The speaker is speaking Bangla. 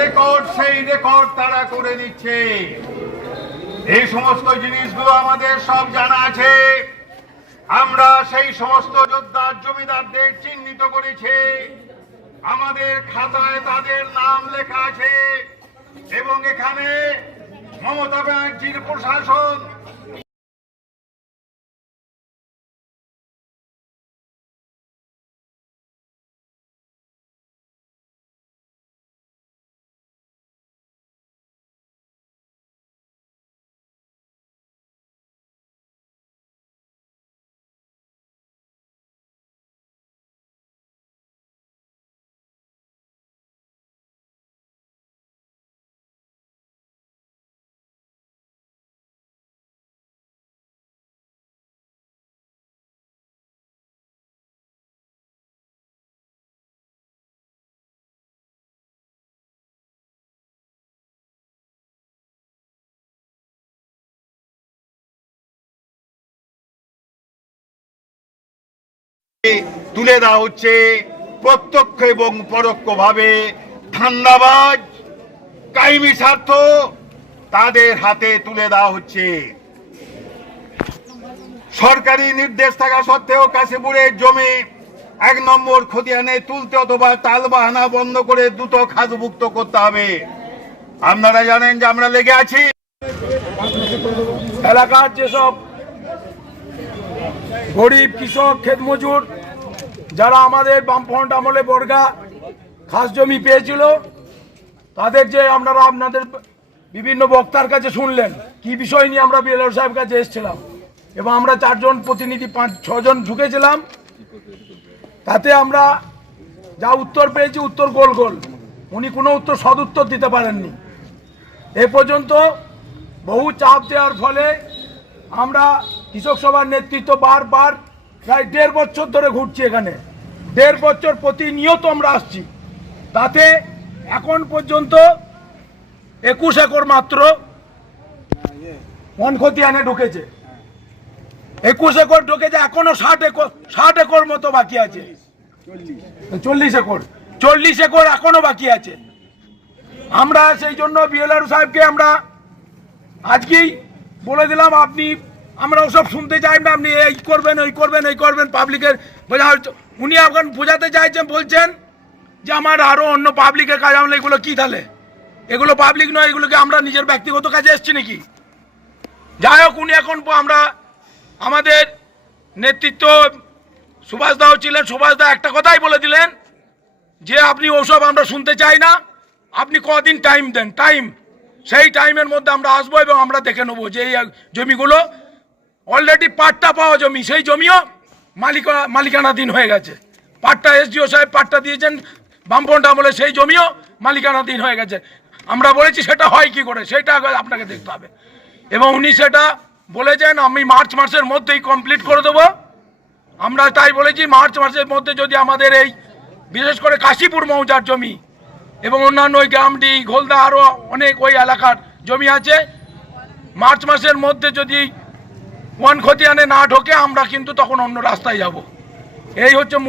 রেকর্ড সেই রেকর্ড তারা করে নিচ্ছে। এই সমস্ত জিনিসগুলো আমাদের সব জানা আছে। আমরা সেই সমস্ত যোদ্ধার জমিদারদের চিহ্নিত করেছি, আমাদের খাতায় তাদের নাম লেখা আছে এবং এখানে মমতা ব্যানার্জির প্রশাসন তুলে দেওয়া হচ্ছে প্রত্যক্ষ এবং পরোক্ষভাবে ধান্দাবাজ কায়েমি স্বার্থ তাদের হাতে তুলে দেওয়া হচ্ছে। সরকারি নির্দেশ থাকা সত্ত্বেও কাশীপুরের জমি 1 নম্বর খতিয়ানে তুলতে অথবা তালবাহানা বন্ধ করে দ্রুত খাজমুক্ত করতে হবে। আপনারা জানেন যে আমরা লেগে আছি। এলাকার যেসব গরিব কৃষক ক্ষেত মজুর যারা আমাদের বামফ্রন্ট আমলে বর্গা খাস জমি পেয়েছিল, তাদের যে আপনাদের বিভিন্ন বক্তার কাছে শুনলেন কি বিষয় নিয়ে আমরা বিএলআর সাহেব কাছে এসেছিলাম এবং আমরা 4 জন প্রতিনিধি 5-6 জন ঢুকেছিলাম। তাতে আমরা যা উত্তর পেয়েছি উত্তর গোল গোল, উনি কোনো উত্তর সদুত্তর দিতে পারেননি। এ পর্যন্ত বহু চাপ দেওয়ার ফলে আমরা কৃষক সভার নেতৃত্ব বারবার প্রায় 1.5 বছর ধরে ঘুরছি এখানে, 1.5 বছর প্রতিনিয়ত আমরা আসছি। তাতে এখন পর্যন্ত 21 একর মাত্র ওয়ান খতিয়ানে ঢুকেছে, 21 একর ঢুকেছে। এখনো 60 একর মতো বাকি আছে, 40 একর এখনো বাকি আছে। আমরা সেই জন্য বিএলআর সাহেবকে আমরা আজকেই বলে দিলাম, আমরা ওসব শুনতে চাই না, আপনি এই করবেন ওই করবেন এই করবেন, পাবলিকের বোঝা হচ্ছে। উনি এখন বোঝাতে চাইছেন, বলছেন যে আমার আরও অন্য পাবলিকের কাজ, আমরা এগুলো কী তাহলে? এগুলো পাবলিক নয়, এগুলোকে আমরা নিজের ব্যক্তিগত কাজে এসছি নাকি? যাই হোক, উনি এখন আমাদের নেতৃত্ব সুভাষদাও ছিলেন, সুভাষদা একটা কথাই বলে দিলেন যে আপনি ওসব আমরা শুনতে চাই না, আপনি কদিন টাইম দেন, সেই টাইমের মধ্যে আমরা আসবো এবং আমরা দেখে নেবো যে এই জমিগুলো অলরেডি পাট্টা পাওয়া জমি, সেই জমিও মালিকানাধীন হয়ে গেছে। পাট্টা এসডিও সাহেব পাট্টা দিয়েছেন বামফ্রন্ট আমলে, সেই জমিও মালিকানাধীন হয়ে গেছে। আমরা বলেছি সেটা হয় কি করে, সেটা আপনাকে দেখতে হবে। এবং উনি সেটা বলেছেন আমি মার্চ মাসের মধ্যেই কমপ্লিট করে দেবো। আমরা তাই বলেছি মার্চ মাসের মধ্যে যদি আমাদের এই বিশেষ করে কাশীপুর মৌজার জমি এবং অন্যান্য ওই গ্রামটি ঘোলদা আরও অনেক ওই এলাকার জমি আছে, মার্চ মাসের মধ্যে যদি ওয়ান খতিয়ানে না ঢোকে আমরা কিন্তু তখন অন্য রাস্তায় যাব। এই হচ্ছে মূল